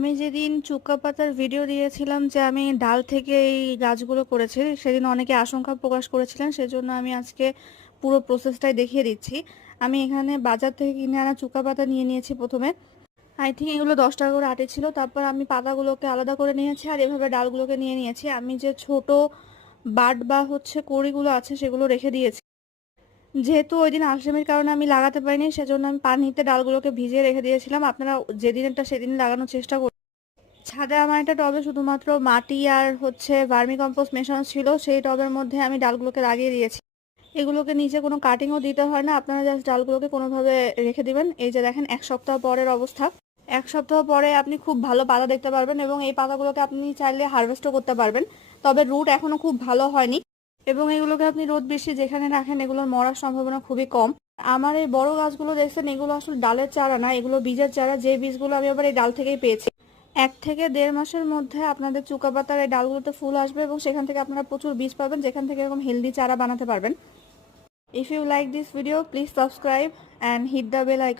আমি যেদিন চুক্কা পাতার ভিডিও দিয়েছিলাম যে আমি ডাল থেকে এই গাছগুলো করেছি, সেদিন অনেকে আশঙ্কা প্রকাশ করেছিলেন, সেজন্য আমি আজকে পুরো প্রসেসটাই দেখিয়ে দিচ্ছি। আমি এখানে বাজার থেকে কিনে আনা চুক্কা পাতা নিয়ে নিয়েছি প্রথমে। আই থিঙ্ক এগুলো দশ টাকা করে আটে ছিল, তারপর আমি পাতাগুলোকে আলাদা করে নিয়েছি আর এভাবে ডালগুলোকে নিয়ে নিয়েছি। আমি যে ছোট বাট বা হচ্ছে কড়িগুলো আছে, সেগুলো রেখে দিয়েছি। যেহেতু ওই দিন আলসেমির কারণে আমি লাগাতে পারিনি, সেজন্য আমি পানিতে ডালগুলোকে ভিজিয়ে রেখে দিয়েছিলাম। আপনারা যেদিনেরটা সেদিন লাগানোর চেষ্টা করুন। ছাদে আমার একটা টবে শুধুমাত্র মাটি আর হচ্ছে ভার্মি কম্পোস্ট মেশানো ছিল, সেই টবের মধ্যে আমি ডালগুলোকে লাগিয়ে দিয়েছি। এগুলোকে নিচে কোনো কাটিংও দিতে হয় না, আপনারা জাস্ট ডালগুলোকে কোনোভাবে রেখে দিবেন। এই যে দেখেন, এক সপ্তাহ পরের অবস্থা। এক সপ্তাহ পরে আপনি খুব ভালো পাতা দেখতে পারবেন এবং এই পাতাগুলোকে আপনি চাইলে হারভেস্টও করতে পারবেন। তবে রুট এখনও খুব ভালো হয়নি। এবং এগুলোকে আপনি রোদ বেশি যেখানে রাখেন, এগুলোর মরার সম্ভাবনা খুবই কম। আমার এই বড় গাছগুলো দেখছেন, এগুলো আসলে ডালের চারা না, এগুলো বীজের চারা। যে বীজগুলো আমি আবার এই ডাল থেকেই পেয়েছি। এক থেকে দেড় মাসের মধ্যে আপনাদের চুকা পাতার এই ডালগুলোতে ফুল আসবে এবং সেখান থেকে আপনারা প্রচুর বীজ পাবেন, যেখান থেকে এরকম হেলদি চারা বানাতে পারবেন। If you like this video please subscribe and hit the bell icon